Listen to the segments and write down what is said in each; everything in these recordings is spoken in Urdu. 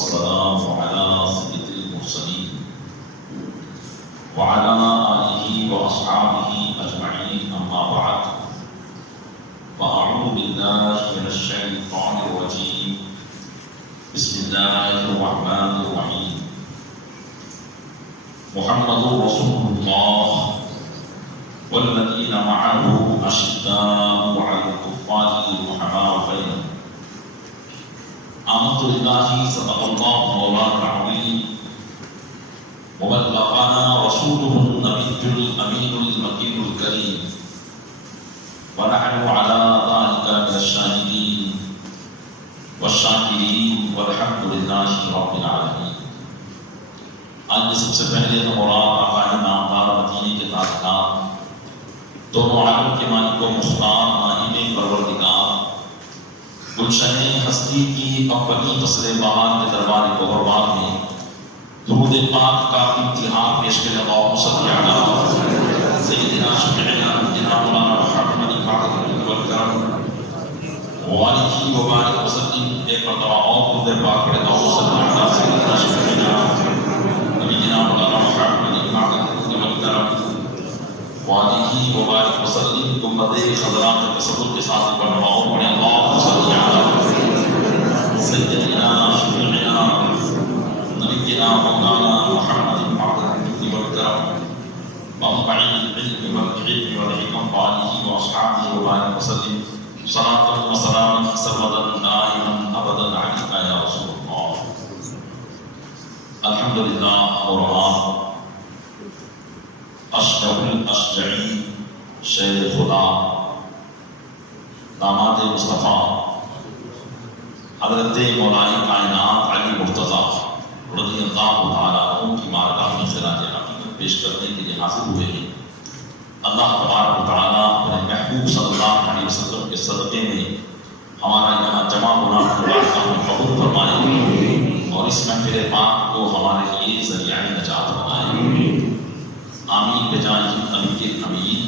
والسلام على سيد المرسلين وعلى آله وأصحابه أجمعين أما بعد فأعوذ بالله من الشيطان الرجيم بسم الله الرحمن الرحيم محمد رسول الله والذين معه أشداء على الكفار رحماء بينهم آمنت بالله صدق الله مولانا العظيم وبلغنا رسوله النبي الأمين المكين الكريم ونحن على ذلك من الشاهدين والشاكرين والحمد لله رب العالمين. آج سب سے پہلے تو مراد آقا نامدار مدینے کے تاجدار دونوں عالم کے مالک و مختار ماہم پروردگار گلشن ہستی کی اپنی فصل بہار کے دربار گوہربار میں درود پاک کا امتحان پیش کے لگاؤ صلی اللہ سیدنا شفیعنا نبینا مولانا محمد والکرم والہ وبارک وسلم ایک مرتبہ اور درود پاک پڑھے تو صلی اللہ سیدنا شفیعنا نبینا مولانا محمد والکرم والہ وبارک وسلم گنبد خضرات کے تصور کے ساتھ پڑھنا اور پڑھے اللہ صلی اللہ سیدنا شفیعنا نبینا مولانا محمد والکرم منبع العلم والحلم والحکم والہ واصحابہ وبارک وسلم صلاۃ وسلام سرمدا دائما ابدا علیک یا رسول اللہ. الحمدللہ اور اشرف الاشجعی شیر خدا داماد مصطفیٰ حضرت مولائی کائنات علی مرتضیٰ رضی اللہ تعالیٰ عنہ کی بارگاہ میں خراج عقیدت پیش کرنے کے لیے حاضر ہوئے ہیں. اللہ تبارک و تعالیٰ اپنے محبوب صلی اللہ علیہ وسلم کے صدقے میں ہمارا یہاں جمع ہونا قبول فرمائے اور اس محفل پاک کو ہمارے لیے ذریعہ نجات بنائے. آمین بجائے نبی کے امین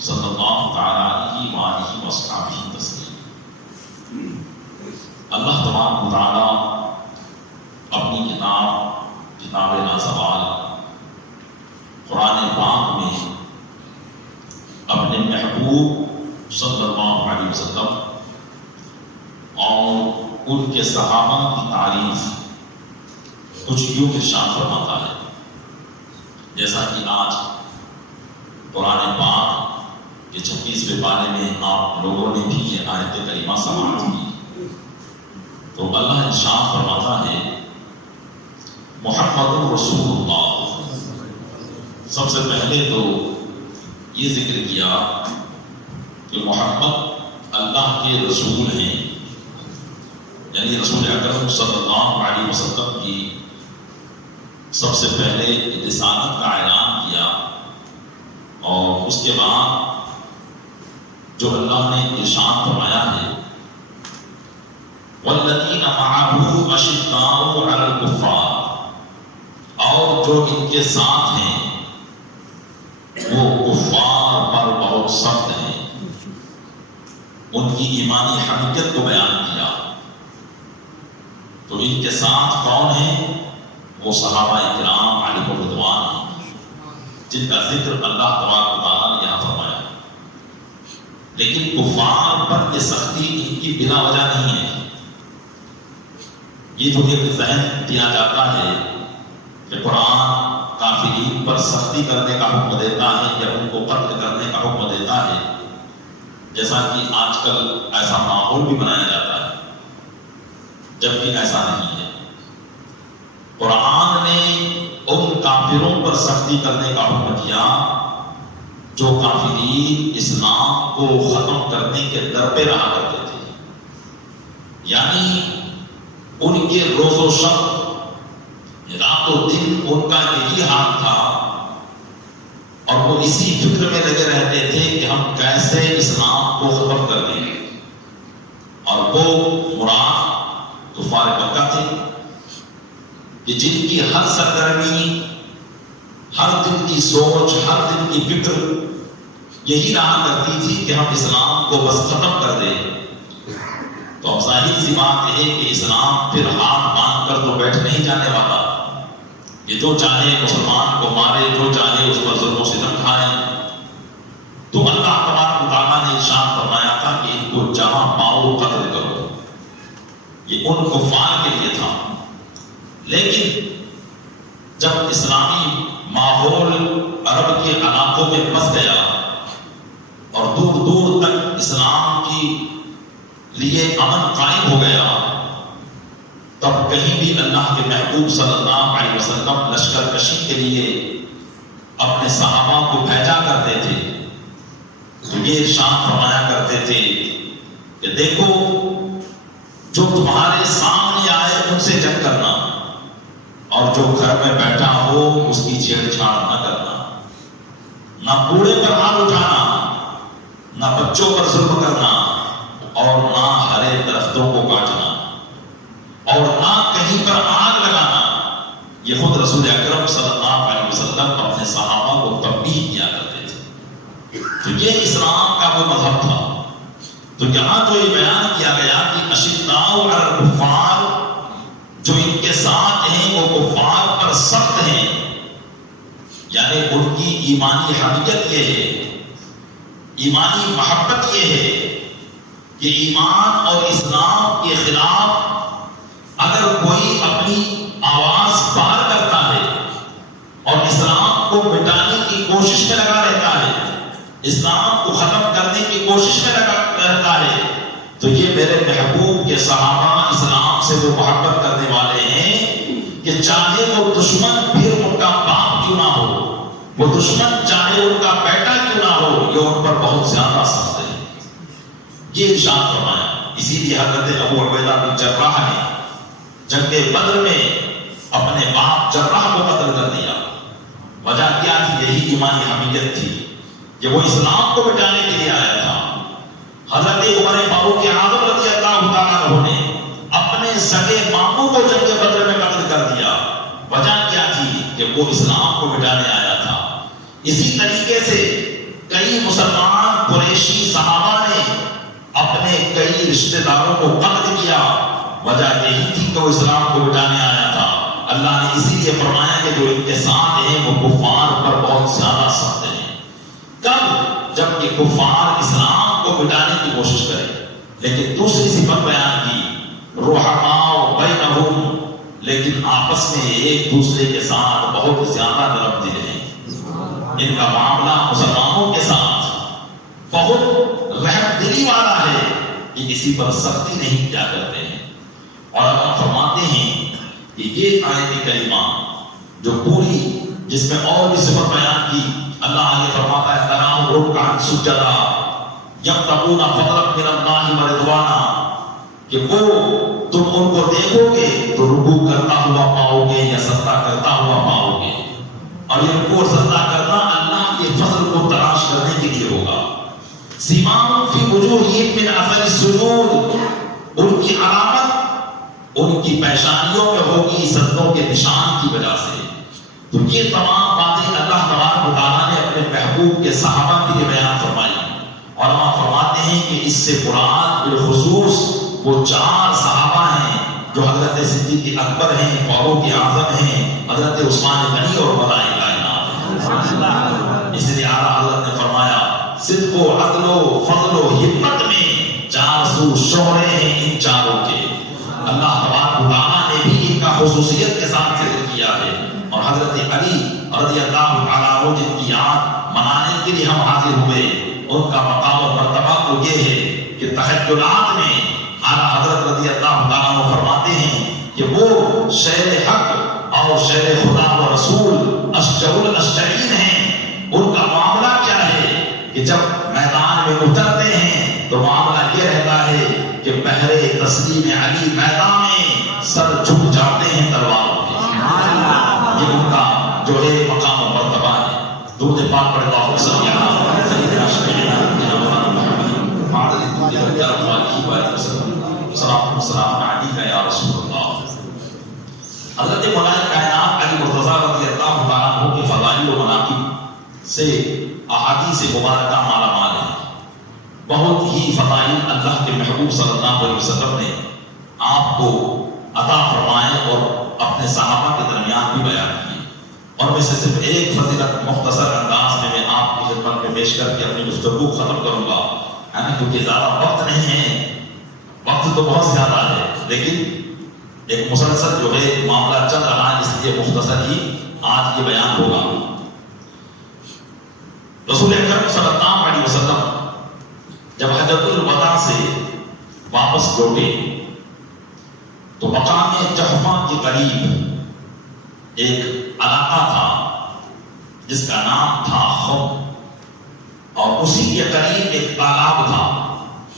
صلی اللہ تعالیٰ علیہ وآلہ وصحبہ تسلیم. اللہ تبارک و تعالیٰ اپنی کتاب لازوال قرآن پاک میں اپنے محبوب صلی اللہ علیہ وسلم اور ان کے صحابہ کی تعریف کچھ یوں ارشاد فرماتا ہے جیسا کہ آج قرآن پاک کے 36ویں پارے میں آپ لوگوں نے بھی یہ آیت کریمہ سماعت کی. تو اللہ ارشاد فرماتا ہے محمد رسول اللہ. سب سے پہلے تو یہ ذکر کیا کہ محمد اللہ کے رسول ہیں، یعنی رسول اکرم صلی اللہ علیہ وسلم کی سب سے پہلے رسالت کا اعلان کیا اور اس کے بعد جو اللہ نے ارشاد فرمایا ہے والذین معہ اشداء علی الکفار، اور جو ان کے ساتھ ہیں وہ کفار پر بہت سخت ہیں. ان کی ایمانی حقیقت کو بیان کیا. تو ان کے ساتھ کون ہیں؟ وہ صحابہ کرام علیہ رضوان ہیں جن کا ذکر اللہ تبارک و تعالیٰ نے یہاں فرمایا. لیکن کفار پر یہ سختی ان کی بلا وجہ نہیں ہے. یہ جو ایک ذہن دیا جاتا ہے کہ قرآن کافرین پر سختی کرنے کا حکم دیتا ہے یا ان کو قتل کرنے کا حکم دیتا ہے، جیسا کہ آج کل ایسا ماحول بھی بنایا جاتا ہے، جبکہ ایسا نہیں ہے. قرآن نے ان کافروں پر سختی کرنے کا حکم دیا جو کافرین اسلام کو ختم کرنے کے در پہ رہا کرتے تھے. یعنی ان کے روز و شب رات و دن ان کا یہی حال تھا اور وہ اسی فکر میں لگے رہتے تھے کہ ہم کیسے اسلام کو ختم کر دیں. اور وہ مراد کفار مکہ تھے کہ جن کی ہر سرگرمی، ہر دن کی سوچ، ہر دن کی فکر یہی رہا کرتی تھی کہ ہم اسلام کو بس ختم کر دیں. تو اب ظاہر سی بات ہے کہ اسلام پھر ہاتھ باندھ کر تو بیٹھ نہیں جانے والا کہ جو چاہے مسلمان کو مارے، جو چاہے اس پر ظلم و ستم کھائے۔ تو اللہ تبارک و تعالیٰ نے ارشاد فرمایا تھا کہ ان کو جہاں پاؤ قتل کرو، یہ ان کفار کے لیے تھا۔ لیکن جب اسلامی ماحول عرب کے علاقوں میں بس گیا اور دور دور تک اسلام کی لیے امن قائم ہو گیا، تب کہیں بھی اللہ کے محبوب صلی اللہ علیہ وسلم لشکر کشی کے لیے اپنے صحابہ کو بھیجا کرتے تھے تو یہ ارشاد فرمایا کرتے تھے کہ دیکھو جو تمہارے سامنے آئے ان سے جنگ کرنا، اور جو گھر میں بیٹھا ہو اس کی چھیڑ چھاڑ نہ کرنا، نہ بوڑھے پر ہاتھ اٹھانا، نہ بچوں پر ظلم کرنا، اور نہ ہرے درختوں کو کاٹنا، اور نہ کہیں پر آگ لگانا۔ یہ خود رسول اکرم صلی اللہ علیہ وسلم اپنے صحابہ کو تنبیہ کیا کرتے تھے۔ تو یہ اسلام کا وہ مذہب تھا۔ تو یہاں تو یہ بیان کیا گیا کہ اشداء علی الکفار، جو ان کے ساتھ ہیں وہ کفار پر سخت ہیں، یعنی ان کی ایمانی حمیت یہ ہے، ایمانی محبت یہ ہے کہ ایمان اور اسلام کے خلاف اگر کوئی اپنی آواز بار کرتا ہے اور اسلام کو مٹانے کی کوشش میں لگا رہتا ہے، اسلام کو ختم کرنے کی کوشش میں لگا رہتا ہے، تو یہ میرے محبوب کے صحابہ اسلام سے وہ محبت کرنے والے ہیں کہ چاہے وہ دشمن پھر ان کا باپ کیوں نہ ہو، وہ دشمن چاہے ان کا بیٹا کیوں نہ ہو، یہ ان پر بہت زیادہ سخت ہے۔ یہ ارشاد فرمایا۔ اسی لیے حضرت ابو عبیدہ بن جراح نے جنگ بدر میں اپنے باپ جراح کو قتل کر دیا۔ وجہ کیا تھی؟ یہی ایمانی حمیت تھی کہ وہ اسلام کو مٹانے کے لیے آیا تھا۔ حضرت عمر فاروق اعظم رضی اللہ تعالیٰ عنہ نے اپنے سگے ماموں کو جنگ بدر میں قتل کر دیا۔ وجہ کیا تھی؟ کہ وہ اسلام کو مٹانے آیا تھا۔ اسی طریقے سے کئی مسلمان قریشی صحابہ نے اپنے کئی رشتہ داروں کو قتل کیا۔ وجہ یہی تھی کہ وہ اسلام کو مٹانے آیا تھا۔ اللہ نے اسی لیے فرمایا کہ جو ان کے ساتھ ہیں وہ کفار پر بہت زیادہ سخت ہیں۔ کب؟ جب کہ کفار اسلام کو مٹانے کی کوشش کریں۔ لیکن دوسری صفت بیان کی، رحماء بینہم، لیکن آپس میں ایک دوسرے کے ساتھ بہت زیادہ نرم دل ہیں۔ ان کا معاملہ مسلمانوں کے ساتھ بہت رحم دلی والا ہے کہ کسی پر سختی نہیں کیا کرتے ہیں۔ اور ہم فرماتے ہیں کہ یہ آیت کریمہ جو پوری، جس میں اور بھی صفت بیان کی، اللہ آگے فرماتا ہے تراہم رکعا سجدا یبتغون فضلا من اللہ ورضوانا، کہ وہ تم ان کو دیکھو گے تو رکوع کرتا ہوا پاؤ گے یا سجدہ کرتا ہوا پاؤ گے، اور یہ رکوع اور سجدہ کرنا اللہ کے فضل کو تلاش کرنے کے لیے ہوگا۔ سیماہم فی وجوہہم من اثر السجود، ان کی علامت ان کی پیشانیوں میں ہوگی سجدوں کے نشان کی وجہ سے۔ تو یہ تمام باتیں اللہ تبارک و تعالیٰ نے اپنے محبوب کے صحابہ کے لیے بیان فرمائی، اور ہم فرماتے ہیں کہ اس سے مراد بالخصوص وہ 4 صحابہ ہیں جو حضرت صدیق اکبر ہیں، فاروق اعظم ہیں، حضرت عثمان غنی اور ملائک کائنات۔ اس لیے اعلیٰ حضرت نے فرمایا صدق و عدل و فضل و ہمت میں 4 سو شعرے ہیں ان چاروں کے۔ اللہ تبارک و تعالیٰ نے بھی ان کا خصوصیت کے ساتھ ذکر کیا ہے، اور حضرت علی رضی اللہ تعالیٰ عنہ جن کی یاد منانے کے لیے ہم حاضر ہوئے، ان کا مقام و مرتبہ تو یہ ہے کہ تہجدات میں اعلیٰ حضرت رضی اللہ تعالیٰ عنہ فرماتے ہیں کہ وہ شیر حق اور شیر خدا و رسول اشجع الاشجعین ہیں۔ ان کا معاملہ کیا ہے کہ جب میدان میں اترتے ہیں تو معاملہ یہ رہتا ہے کہ پہلے تسلیم علی میدان میں سر جھک جاتے ہیں تلواروں پہ۔ یہ ان کا جو ہے مقام و مرتبہ ہے۔ درود پاک پڑھتا ہوں صلی اللہ علیہ وسلم۔ حضرت مولانا کائنات علی مرتضیٰ رضی اللہ تعالیٰ عنہ کے فضائل و مناقب سے احادیث مبارکہ مالا مال ہے۔ بہت ہی فضائل اللہ کے محبوب صلی اللہ علیہ وسلم نے آپ کو عطا فرمائے اور اپنے صحابہ کے درمیان بھی بیان کی، اور میں سے صرف ایک فضیلت مختصر انداز میں آپ کی خدمت میں پیش کر کے اپنی گفتگو ختم کروں گا، کیونکہ زیادہ وقت نہیں ہے، وقت تو بہت زیادہ ہے، لیکن ایک مسلسل جو ہے معاملہ چل رہا ہے، اس لیے مختصر ہی آج یہ بیان ہوگا۔ رسول اکرم صلی اللہ علیہ وسلم جب حجۃ الوداع سے واپس لوٹے تو مقام جحفہ کے قریب ایک علاقہ تھا جس کا نام تھا خم، اور اسی کے قریب ایک تالاب تھا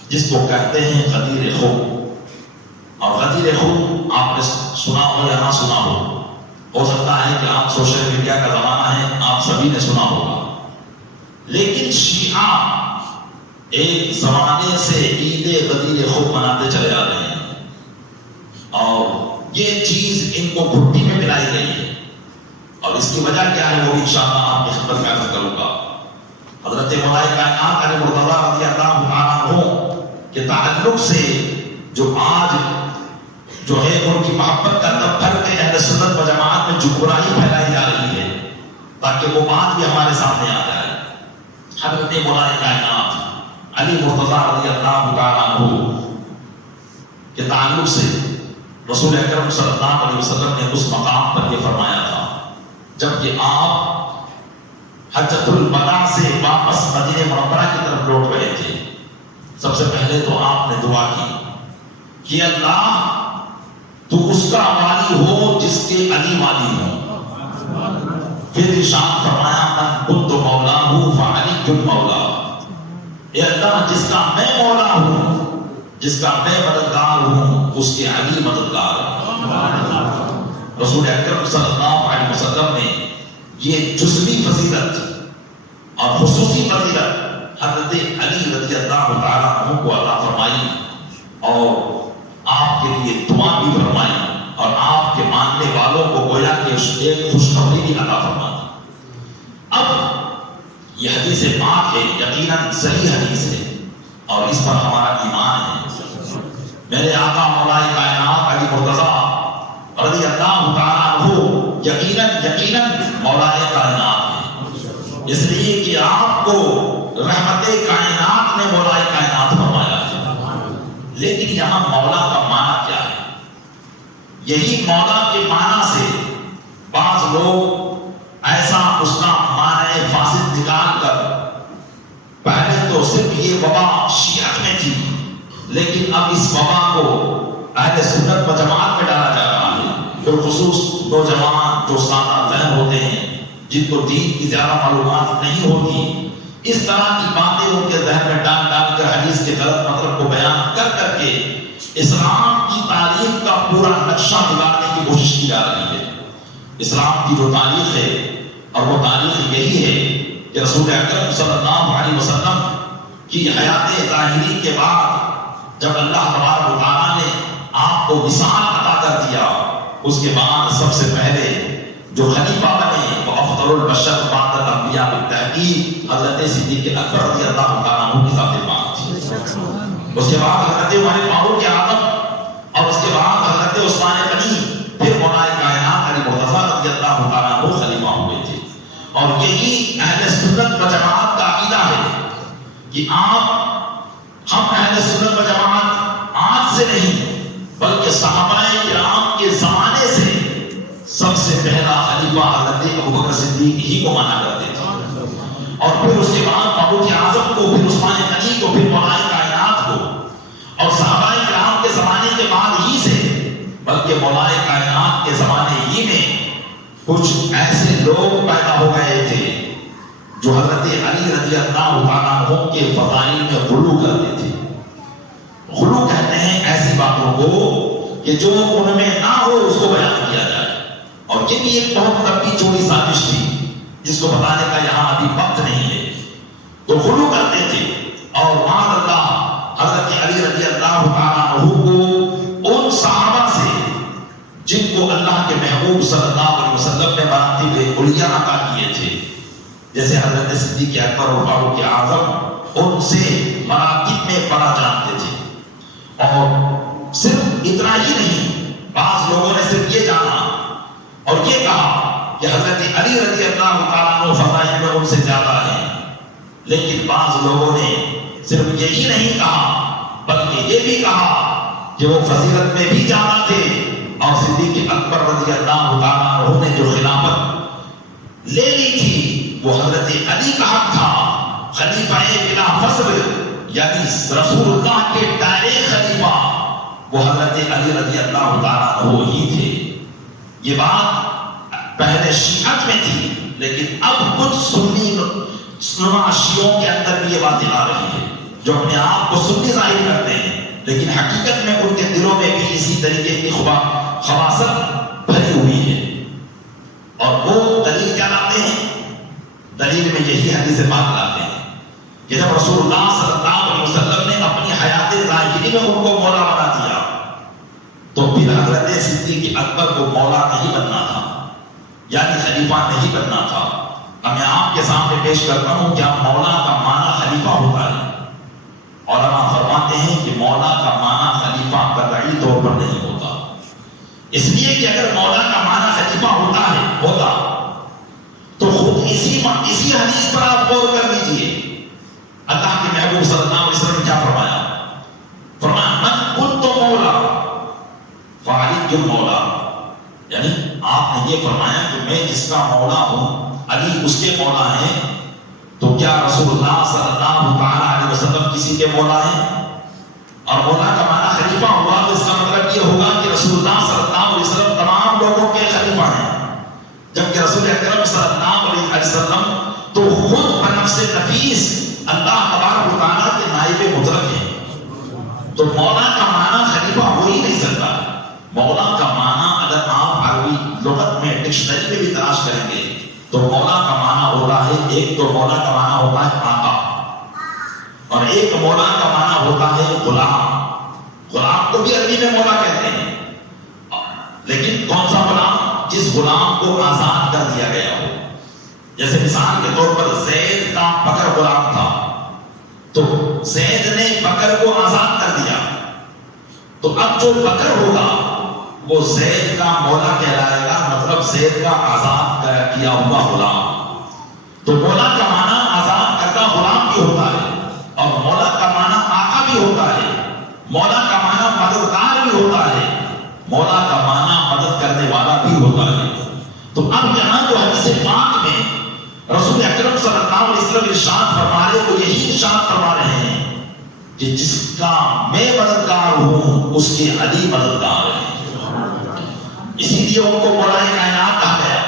جس کو کہتے ہیں غدیر خم، اور غدیر خم آپ نے سنا ہو یا نہ سنا ہو سکتا ہے کہ آپ سوشل میڈیا کا زمانہ ہے، آپ سبھی نے سنا ہوگا، لیکن شیعہ ایک زمانے سے عید غدیر خم مناتے چلے آ رہے ہیں، اور یہ چیز ان کو گھٹی میں ملائی گئی ہے، اور اس کی وجہ کیا ہے وہ بھی انشاءاللہ آپ کی خدمت میں عرض کروں گا۔ حضرت مولا کائنات علی مرتضیٰ رضی اللہ تعالیٰ عنہ کے تعلق سے جو آج جو ہے ان کی محبت کا دفتر کے اہل سنت و جماعت میں جو برائی پھیلائی جا رہی ہے، تاکہ وہ بات بھی ہمارے سامنے آ جائے۔ حضرت مولا کائنات علی مرتضیٰ رضی اللہ تعالیٰ عنہ کے تعلق سے رسول اکرم صلی اللہ علیہ وسلم نے اس مقام پر یہ فرمایا تھا جب کہ آپ حجۃ الوداع سے واپس مدینہ منورہ کی طرف لوٹ گئے تھے۔ سب سے پہلے تو آپ نے دعا کی کہ اللہ تو اس کا والی ہو جس کے علی والی ہو، پھر ارشاد فرمایا من کنت مولاہ فعلی مولا، اے اللہ جس کا میں مولا ہوں، جس کا میں مددگار ہوں، اس کے علی مددگار ہوں۔ رسول اکرم صلی اللہ علیہ وسلم نے یہ جزوی فضیلت اور خصوصی فضیلت حضرت علی رضی اللہ تعالیٰ عنہ کو عطا فرمائی، اور آپ کے لیے دعا بھی فرمائی، اور آپ کے ماننے والوں کو گویا کہ ایک خوشخبری بھی عطا فرمائی۔ اب یہ حدیث پاک ہے، یقیناً صحیح حدیث ہے، اور اس پر ہمارا ایمان ہے۔ میرے آقا مولا کائنات علی مرتضیٰ رضی اللہ تعالیٰ عنہ یقیناً مولا کائنات ہے، اس لیے کہ آپ کو رحمت کائنات نے مولا کائنات فرمایا ہے۔ لیکن یہاں مولا کا معنی کیا ہے؟ یہی مولا کے معنی سے بعض لوگ ایسا اس کا معنی فاسد نکال کر، پہلے تو صرف یہ وبا شیعت میں تھی، لیکن اب اس وبا کو اہل سنت و جماعت میں ڈالا جا رہا ہے، بالخصوص نوجوان جو سادہ ذہن ہوتے ہیں، جن کو دین کی زیادہ معلومات نہیں ہوتی، اس طرح کی باتیں ان کے ذہن میں ڈال کر حدیث کے غلط مطلب کو بیان کر کے اسلام کی تاریخ کا پورا نقشہ بگاڑنے کی کوشش کی جا رہی ہے۔ اسلام کی جو تاریخ ہے، اور وہ تاریخ یہی ہے کہ رسول اکرم صلی اللہ علیہ وسلم کی حیات ظاہری کے بعد جب اللہ تبارک و تعالیٰ نے آپ کو وصال عطا کر دیا، اس کے بعد سب سے پہلے جو خلیفہ بنے وہ افضل البشر بعد الانبیاء بالتحقیق حضرت صدیق اکبر رضی اللہ تعالیٰ عنہ کی ذات پاک تھی۔ اس کے بعد حضرت عمر فاروق اعظم، اور اس کے بعد حضرت عثمان غنی، پھر مولا کائنات علی مرتضیٰ رضی اللہ تعالیٰ عنہ خلیفہ ہوئے تھے۔ اور یہی اہل سنت و جماعت کا عقیدہ ہے کہ ہم اہل سنت و جماعت آج سے نہیں بلکہ صحابہ کرام کے زمانے سے سب سے پہلا خلیفہ حضرت ابوبکر صدیق ہی کو مانا کرتے تھے، اور پھر اس کے بعد فاروق اعظم کو، پھر عثمان غنی کو، پھر مولا کائنات کو، اور صحابہ کرام کے زمانے کے بعد ہی سے بلکہ مولا کائنات کے زمانے ہی میں کچھ ایسے لوگ پیدا ہو گئے تھے جو حضرت علی رضی اللہ تعالیٰ عنہ کے فضائل میں غلو کرتے تھے۔ غلو کہتے ہیں ایسی باتوں کو کہ جو ان میں نہ ہو اس کو بیان کیا جائے، اور یہ بھی ایک بہت لمبی چوڑی سازش تھی جس کو بتانے کا یہاں ابھی وقت نہیں ہے۔ تو غلو کرتے تھے، اور معاذ اللہ حضرت علی رضی اللہ تعالیٰ عنہ کو ان صحابہ سے جن کو اللہ کے محبوب صلی اللہ علیہ وسلم نے مراتب علیہ عطا کیے تھے، جیسے حضرت صدیق اکبر اور فاروق اعظم، ان سے مراتب میں بڑا جانتے تھے۔ اور صرف اتنا ہی نہیں، بعض لوگوں نے صرف یہ اور یہ کہا کہ حضرت علی رضی اللہ تعالیٰ عنہ فضائل میں ان سے زیادہ ہیں. لیکن بعض لوگوں نے صرف یہی نہیں کہا بلکہ یہ بھی کہا کہ وہ فضیلت میں بھی زیادہ تھے. اور صدیق اکبر رضی اللہ تعالیٰ عنہ نے جو خلافت لے لی تھی وہ حضرت علی کا حق تھا. خلیفہ بلا فصل یعنی رسول اللہ کے ڈائریکٹ خلیفہ وہ حضرت علی رضی اللہ تعالیٰ عنہ ہی تھے. یہ بات پہلے شیعت میں تھی لیکن اب کچھ سنی شیعوں کے اندر بھی یہ باتیں آ رہی ہے جو اپنے آپ کو سنی ظاہر کرتے ہیں لیکن حقیقت میں ان کے دلوں میں بھی اسی طریقے کی خباثت بھری ہوئی ہے. اور وہ دلیل کیا لاتے ہیں؟ دلیل میں یہی حدیث پاک لاتے ہیں کہ جب رسول اللہ صلی اللہ علیہ وسلم نے اپنی حیات ظاہری میں ان کو مولا بنا دیا تو پھر حضرت صدیق اکبر کو مولا نہیں بننا تھا یعنی خلیفہ نہیں بننا تھا. اب میں آپ کے سامنے پیش کرتا ہوں کہ مولا کا معنی خلیفہ ہوتا ہے. علماء فرماتے ہیں کہ مولا کا معنی خلیفہ قطعی طور پر نہیں ہوتا. اس لیے کہ اگر مولا کا معنی خلیفہ ہوتا تو خود اسی حدیث پر آپ غور کر لیجئے. اللہ کے محبوب صلی اللہ علیہ وسلم نے کیا فرمایا؟ فرمایا من کنت مولا فعلی مولا. یعنی آپ نے یہ فرمایا کہ میں جس کا مولا ہوں علی اس کے مولا ہیں. تو کیا رسول اللہ صلی اللہ علیہ وسلم کسی کے مولا ہیں؟ اور مولا کا معنی خلیفہ ہوا تو اس کا مطلب یہ ہوگا کہ رسول اللہ صلی اللہ علیہ وسلم تمام لوگوں کے خلیفہ ہیں جبکہ رسول اکرم صلی اللہ علیہ وسلم تو خود بنفس نفیس اللہ تبارک و تعالیٰ کے نائب مطلق ہیں. تو مولا کا معنی خلیفہ ہو ہی نہیں سکتا. مولا کا معنی اگر آپ عربی لغت میں ڈکشنری میں بھی تلاش کریں گے تو مولا کا معنی ہوتا ہے ایک تو مولا کا معنی ہوتا ہے آقا اور ایک مولا کا معنی ہوتا ہے غلام. غلام کو بھی عربی میں مولا کہتے ہیں لیکن کون سا غلام؟ جس غلام کو آزاد کر دیا گیا ہو. جیسے مثال کے طور پر زید کا بکر غلام تھا تو زید نے بکر کو آزاد کر دیا تو اب جو بکر ہوگا وہ زید کا مولا کہلائے گا مطلب زید کا آزاد کیا ہوا غلام. تو مولا کا معنی آزاد کردہ غلام بھی ہوتا ہے اور مولا کا معنی آقا بھی ہوتا ہے. مولا کا معنی مددگار بھی ہوتا ہے. مولا کا معنی مدد کرنے والا بھی ہوتا ہے. تو اب یہاں جو حدیث پاک میں رسول اکرم صلی اللہ علیہ وسلم ارشاد فرما رہے وہ یہی ارشاد فرما رہے ہیں کہ جس کا میں مددگار ہوں اس کے علی مددگار ہیں. اسی لیے ان کو مولا کائنات کہا گیا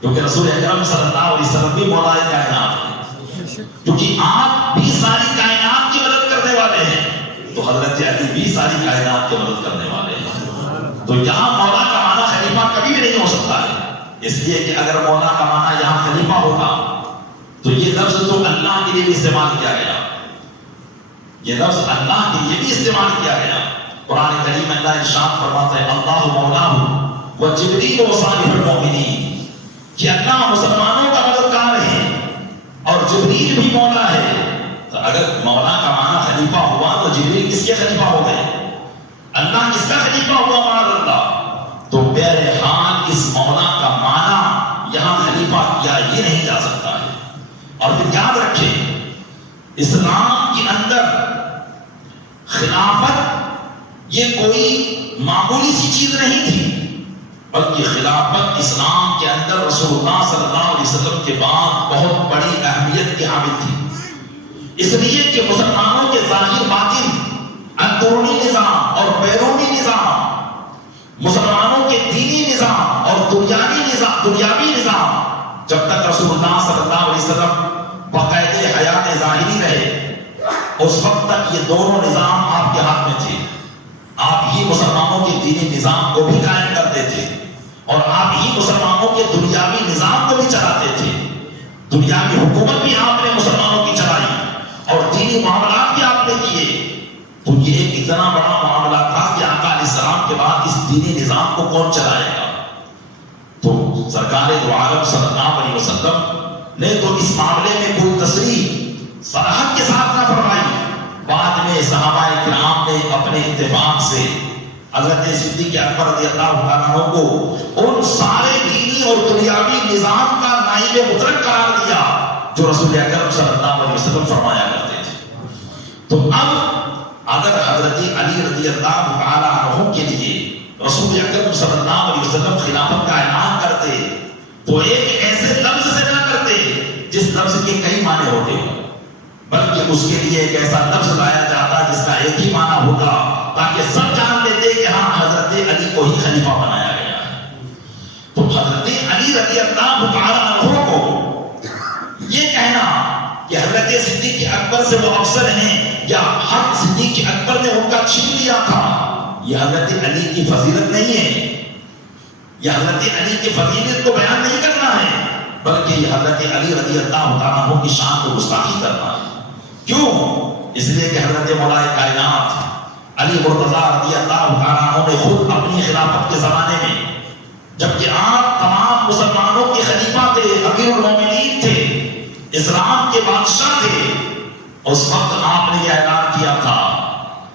کیونکہ رسول اکرم صلی اللہ علیہ وسلم بھی مولا کائنات ہیں. کیونکہ آپ بھی ساری کائنات کی مدد کرنے والے ہیں تو حضرت علی بھی ساری کائنات کی مدد کرنے والے ہیں. تو یہاں مولا کا معنی خلیفہ کبھی بھی نہیں ہو سکتا ہے. اس لیے کہ اگر مولا کا معنی یہاں خلیفہ ہوتا تو یہ لفظ تو اللہ کے لیے بھی استعمال کیا گیا. یہ لفظ اللہ کے لیے بھی استعمال کیا گیا. قرآن کریم اللہ ارشاد فرماتا ہے اللہ مولاہ و جبریل و صالح المؤمنین کہ اللہ مسلمانوں کا مددگار ہے اور جبریل بھی مولا ہے. تو اگر مولا کا معنی خلیفہ ہوا تو جبریل کس کے خلیفہ ہو گئے؟ اللہ کس کا خلیفہ ہوا معاذ اللہ. تو بہرحال اس مولا کا معنی یہاں خلیفہ کیا یہ نہیں جا سکتا ہے. اور پھر یاد رکھیں اسلام کے اندر خلافت یہ کوئی معمولی سی چیز نہیں تھی بلکہ خلافت اسلام کے اندر رسول اللہ صلی اللہ علیہ وسلم کے بعد بہت بڑی اہمیت کی حامل تھی. اس لیے کہ مسلمانوں کے ظاہر باطن اندرونی نظام اور بیرونی نظام مسلمانوں کے دینی نظام اور دنیاوی نظام جب تک رسول اللہ صلی اللہ علیہ وسلم باقاعد حیات ظاہری رہے اس وقت تک یہ دونوں نظام آپ کے ہاتھ میں تھے. آپ ہی مسلمانوں کے دینی نظام کو بھی قائم کرتے تھے اور آپ ہی مسلمانوں کے دنیاوی نظام کو بھی چلاتے تھے. دنیاوی حکومت بھی آپ نے مسلمانوں کی چلائی اور دینی معاملات بھی آپ نے کیے. تو یہ ایک اتنا بڑا معاملہ تھا کہ آقا علیہ السلام کے بعد اس دینی نظام کو کون چلائے گا. تو سرکار دو عالم صلی اللہ علیہ وسلم نے تو اس معاملے میں کوئی تصریح صراحت کے ساتھ نہ فرمائی. بعد میں صحابہ کرام نے اپنے اتفاق سے حضرت صدیق اکبر رضی اللہ تعالیٰ عنہ کو ان سارے دینی اور دنیاوی نظام کا نائب مطلق قرار دیا جو رسول اکرم صلی اللہ علیہ وسلم فرمایا کرتے تھے۔ تو اب اگر حضرت علی رضی اللہ تعالیٰ عنہ کے لیے رسول اکرم صلی اللہ علیہ وسلم خلافت کا اعلان کرتے تو ایک ایسے لفظ سے نہ کرتے جس لفظ کے کئی معنی ہوتے ہیں، بلکہ اس کے لیے ایک ایسا لفظ لایا جاتا جس کا ایک ہی معنی ہوتا تاکہ سب جان لیتے کہ ہاں حضرت علی کو ہی خلیفہ بنایا گیا ہے۔ تو حضرت علی رضی اللہ تعالیٰ عنہ کو یہ کہنا کہ حضرت صدیق اکبر سے وہ افضل ہیں یا حق صدیق اکبر نے ان کا چھین لیا تھا، یہ حضرت علی کی فضیلت نہیں ہے، یہ حضرت علی کی فضیلت کو بیان نہیں کرنا ہے، بلکہ یہ حضرت علی رضی اللہ تعالیٰ عنہ کی شان کو گستاخی کرنا ہے۔ کیوں؟ اس لیے کہ حضرت مولا کائنات علی مرتضیٰ رضی اللہ تعالیٰ عنہ نے خود اپنی خلافت کے زمانے میں، جبکہ آپ تمام مسلمانوں کے خلیفہ تھے، امیر المومنین تھے، اسلام کے بادشاہ تھے، اس وقت آپ نے یہ اعلان کیا تھا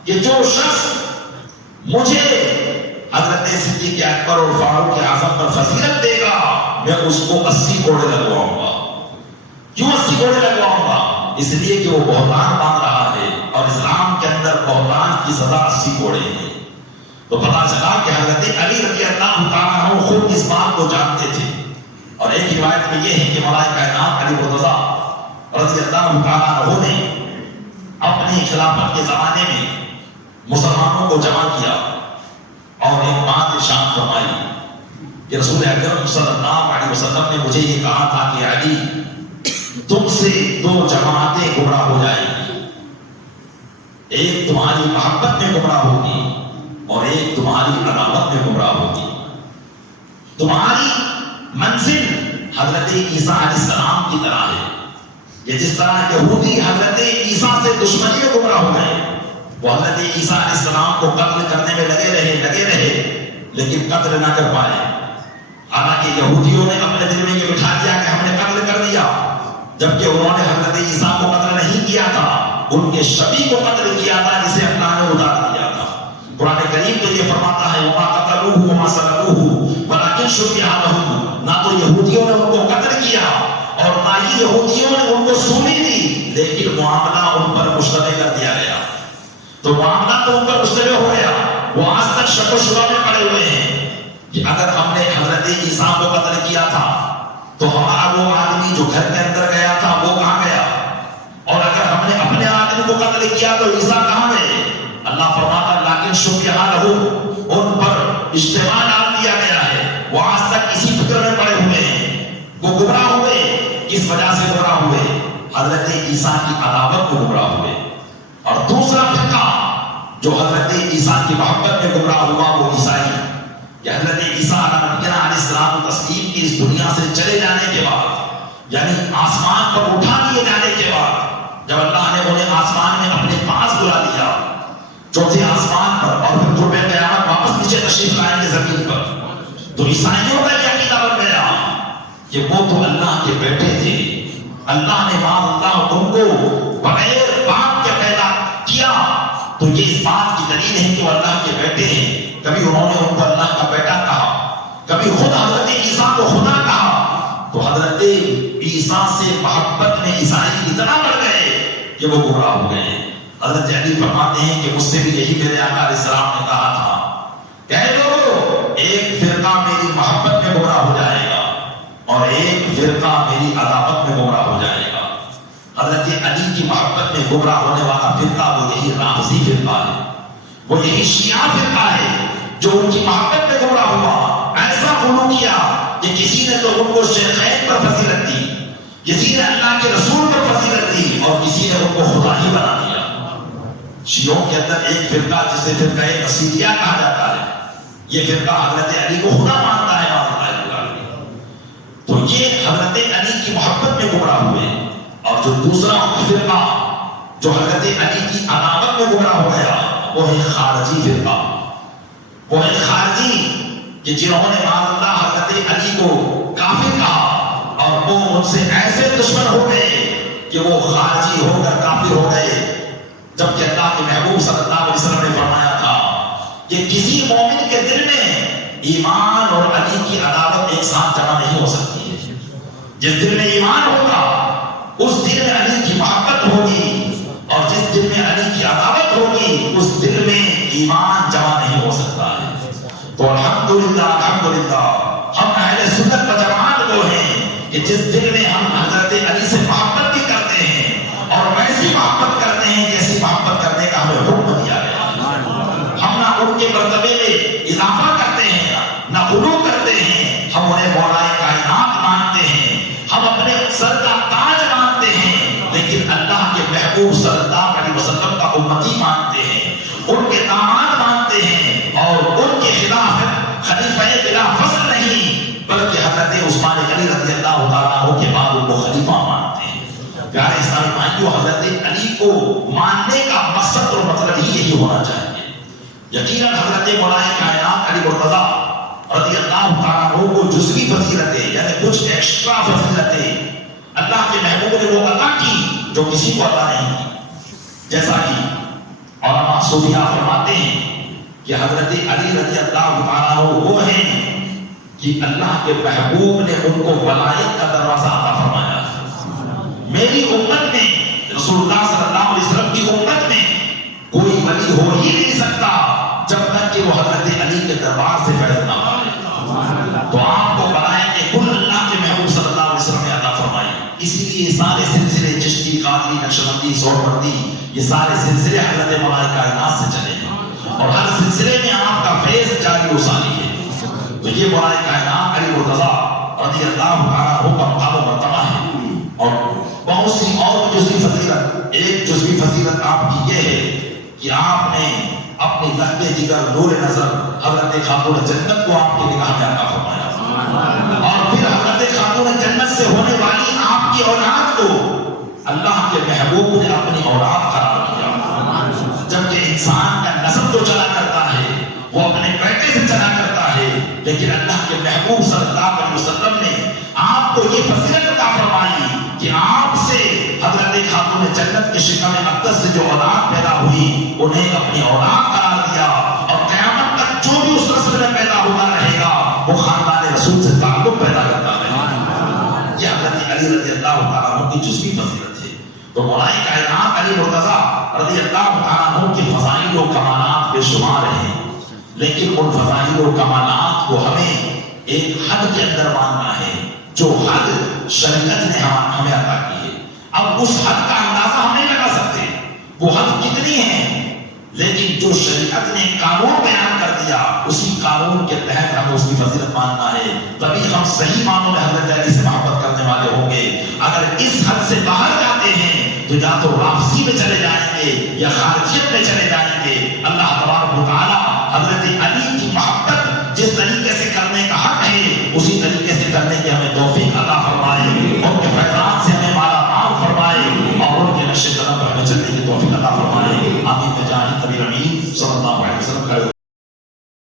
کہ جو شخص مجھے حضرت صدیق اکبر اور فاروق اعظم پر فضیلت دے گا میں اس کو 80 کوڑے لگواؤں گا۔ کیوں 80 کوڑے لگواؤں گا؟ اس لیے کہ وہ بہتان باندھ رہا ہے اور اسلام کے اندر بہتان کی سزا 80 کوڑے ہیں۔ تو پتا چلا کہ حضرت علی رضی اللہ تعالیٰ عنہ خود اس بات کو جانتے تھے۔ اور ایک روایت میں یہ ہے کہ مولا کائنات علی مرتضیٰ رضی اللہ تعالیٰ عنہ نے اپنی خلافت کے زمانے میں مسلمانوں کو جمع کیا اور ایک بات ارشاد فرمائی کہ رسول اکرم صلی اللہ علیہ وسلم نے مجھے یہ کہا تھا کہ علی تم سے 2 جماعتیں گمراہ ہو جائیں گی، ایک تمہاری محبت میں گمراہ ہوگی اور ایک تمہاری عداوت میں گمراہ ہوگی۔ تمہاری منزل حضرت عیسیٰ علیہ السلام کی طرح ہے، یہ جس طرح یہودی حضرت عیسیٰ سے دشمنی میں گمراہ ہو گئے، وہ حضرت عیسیٰ علیہ السلام کو قتل کرنے میں لگے رہے لیکن قتل نہ کر پائے۔ حالانکہ یہودیوں نے اپنے دل میں یہ بٹھا دیا کہ ہم نے قتل کر دیا، جبکہ انہوں نے حضرت عیسیٰ کو قتل نہیں کیا تھا، ان کے شبیہ کو قتل کیا تھا جسے اللہ نے اتار دیا تھا۔ قرآن کریم تو یہ فرماتا ہے وَمَا قَتَلُوهُ وَمَا صَلَبُوهُ وَلَٰكِن شُبِّهَ لَهُمْ، نہ تو یہودیوں نے ان کو قتل کیا اور نہ ہی یہودیوں نے ان کو سونی دی، لیکن معاملہ ان پر مشتبہ کر دیا گیا۔ تو معاملہ تو ان پر مشتبہ ہو گیا، وہ آج تک شک و شبہ میں پڑے ہوئے ہیں کہ اگر ہم نے حضرت عیسیٰ کو قتل کیا تھا تو ہمارا وہ آدمی جو گھر کے اندر گیا تھا وہ کہاں گیا، اور اگر ہم نے اپنے آدمی کو قتل کیا تو عیسیٰ کہاں گئے؟ اللہ فرماتا لیکن شبہ لہم، ان پر اجتماع ڈال دیا گیا ہے، وہ آج تک اسی فکر میں پڑے ہوئے ہیں۔ وہ گمراہ ہوئے، کس وجہ سے گمراہ ہوئے؟ حضرت عیسیٰ کی عداوت کو گمراہ ہوئے۔ اور دوسرا فرقہ جو حضرت عیسیٰ کی محبت میں گمراہ ہوا وہ عیسائی، کہ حضرت عیسیٰ علیہ السلام تسلیم کی اس دنیا سے چلے جانے کے بعد، یعنی آسمان پر اٹھا لیے جانے کے بعد، جب اللہ نے انہیں آسمان میں اپنے پاس بلا لیا، چوتھے آسمان پر، اور پھر قرب قیامت واپس نیچے تشریف لائیں گے زمین پر، تو عیسائیوں کا یہ عقیدہ بن گیا کہ وہ تو اللہ کے بیٹے تھے، اللہ نے معاذ اللہ ان کو بغیر باپ کے پیدا کیا، تو یہ اس بات کی دلیل ہے کہ وہ اللہ کے بیٹے ہیں۔ کبھی انہوں نے ان کو اللہ کا بیٹا کہا، کبھی خود حضرت عیسیٰ کو خدا کہا، تو حضرت عیسیٰ سے محبت میں عیسائی اتنا بڑھ گئے کہ وہ گمراہ ہو گئے۔ حضرت علی فرماتے ہیں کہ مجھ سے بھی یہی میرے آقا علیہ السلام نے کہا تھا، کہہ دو ایک فرقہ میری محبت میں گمراہ ہو جائے گا اور ایک فرقہ میری عداوت میں گمراہ ہو جائے گا۔ حضرت علی کی محبت میں گمراہ ہونے والا فرقہ وہ یہی رافضی فرقہ ہے، وہ یہی شیعہ فرقہ ہے جو ان کی محبت میں گمراہ ہوا، ایسا غلو کیا کہ کسی نے تو ان کو شیخین پر فضیلت دی، کسی نے اللہ کے رسول پر فضیلت دی اور کسی نے ان کو خدا ہی بنا دیا۔ شیعوں کے اندر ایک فرقہ جسے فرقہ مسیحیہ کہا جاتا ہے، یہ فرقہ حضرت علی کو خدا مانتا ہے، تو یہ حضرت علی کی محبت میں گمراہ ہوئے۔ اور جو دوسرا فرقہ جو حضرت علی کی عداوت میں گمراہ ہو گیا وہ ہے خارجی فرقہ، وہ ہے خارجی کہ جنہوں نے معاذ اللہ حضرت علی کو کافر کہا اور وہ ان سے ایسے دشمن ہو گئے کہ وہ خارجی ہو کر کافر ہو گئے، جبکہ اللہ کے محبوب صلی اللہ علیہ وسلم نے فرمایا تھا کہ کسی مومن کے دل میں ایمان اور علی کی عداوت ایک ساتھ جمع نہیں ہو سکتی ہے. جس دل میں ایمان ہوگا اس دل میں علی کی محبت ہوگی، اور جس دل میں علی کی عداوت ہوگی اس دل میں ایمان جمع نہیں ہو سکتا ہے. تو الحمدللہ ہم اہل سنت و جماعت وہ ہیں کہ جس دل میں ہم حضرت علی سے محبت بھی کرتے ہیں اور ویسی محبت کرتے ہیں جیسی محبت کرنے کا ہمیں حکم دیا گیا. ہم نہ ان کے مرتبے میں اضافہ کرتے ہیں نہ غلو کرتے ہیں. ہم انہیں مولا کائنات مانتے ہیں، ہم اپنے سر کا تاج مانتے ہیں، لیکن اللہ کے محبوب صلی اللہ علیہ وسلم کا امتی مانتے ہیں، ان کے داماد مانتے ہیں، اور ان کے خلاف خلیفہ بلا فصل نہیں بلکہ حضرت عثمان غنی رضی اللہ تعالیٰ عنہ کے بعد ان کو خلیفہ مانتے ہیں. پیارے اسلامی بھائیوں، حضرت علی کو ماننے کا مقصد اور مطلب ہی یہی ہونا چاہیے. یقیناً حضرت مولا کائنات علی مرتضیٰ رضی اللہ تعالیٰ عنہ کو جزوی فضیلتیں یعنی کچھ ایکسٹرا فضیلتیں اللہ کے محبوب نے وہ عطا کی جو کسی کو عطا نہیں کی. جیسا کہ علماء صوفیاء فرماتے ہیں کہ حضرت علی رضی اللہ تعالیٰ عنہ وہ ہیں کہ اللہ کے محبوب نے ان کو ولایت کا دروازہ عطا فرمایا. میری امت میں رسول اللہ صلی اللہ علیہ وسلم کی امت میں کوئی ولی ہو ہی نہیں سکتا جب تک کہ وہ حضرت علی کے دربار سے فیض نہ پائے. تو آپ کو بنائیں کہ کل اللہ کے محبوب صلی اللہ علیہ وسلم نے عطا فرمائی. اسی لیے سارے سلسلے چشتی، قادری، نقشبندی، سہروردی، یہ سارے سلسلے حضرت مولا کائنات سے چلے ہیں اور ہر سلسلے میں آپ کا فیض جاری و ساری ہے. تو یہ مولا کائنات علی مرتضیٰ رضی اللہ تعالیٰ عنہ کا مقام و مرتبہ ہے. اور بہت سی اور جزوی فضیلت، ایک جزوی فضیلت آپ کی یہ ہے کہ آپ نے اپنی لہب جگر نور نظر حضرت خاتون جنت کو آپ کی نگاہ میں عطا فرمایا، اور پھر حضرت خاتون جنت سے ہونے والی آپ کی اولاد کو اللہ کے محبوب نے اپنی اولاد قرار دیا. جبکہ انسان کا نسب تو چلا کرتا ہے وہ اپنے بیٹے سے چلا کرتا ہے، لیکن اللہ کے محبوب صلی اللہ علیہ وسلم نے آپ کو یہ فضیلت عطا فرمائی کہ آپ سے حضرت خاتون جنت کے شکم اقدس سے جو اولاد پیدا ہوئی انہیں اپنی اولاد قرار دیا، اور قیامت تک جو بھی اس نسل میں پیدا ہوتا رہے گا وہ خاندان رسول سے تعلق پیدا کرتا رہے گا. یہ حضرت علی رضی اللہ تعالیٰ عنہ کی جزوی فضیلت ہے. تو مولا کائنات علی مرتضیٰ رضی اللہ تعالیٰ عنہ کے فضائل و کمالات بے شمار ہیں، لیکن ان فضائل و کمالات کو ہمیں ایک حد کے اندر ماننا ہے جو حد شریعت نے ہمیں عطا کی ہے. اب اس حد کا اندازہ ہم نہیں لگا سکتے وہ حد کتنی ہے، لیکن جو شریعت نے قانون بیان کر دیا اسی قانون کے تحت ہمیں اس کی فضیلت ماننا ہے. تبھی ہم صحیح معنوں میں حضرت علی سے محبت کرنے والے ہوں گے. اگر اس حد سے باہر جاتے ہیں تو یا تو رافضی میں چلے جائیں گے یا خارجیت میں چلے جائیں گے. اللہ تبارک و تعالی حضرت علی کی محبت جس طریقے سے کرنے کا حق ہے اسی طریقے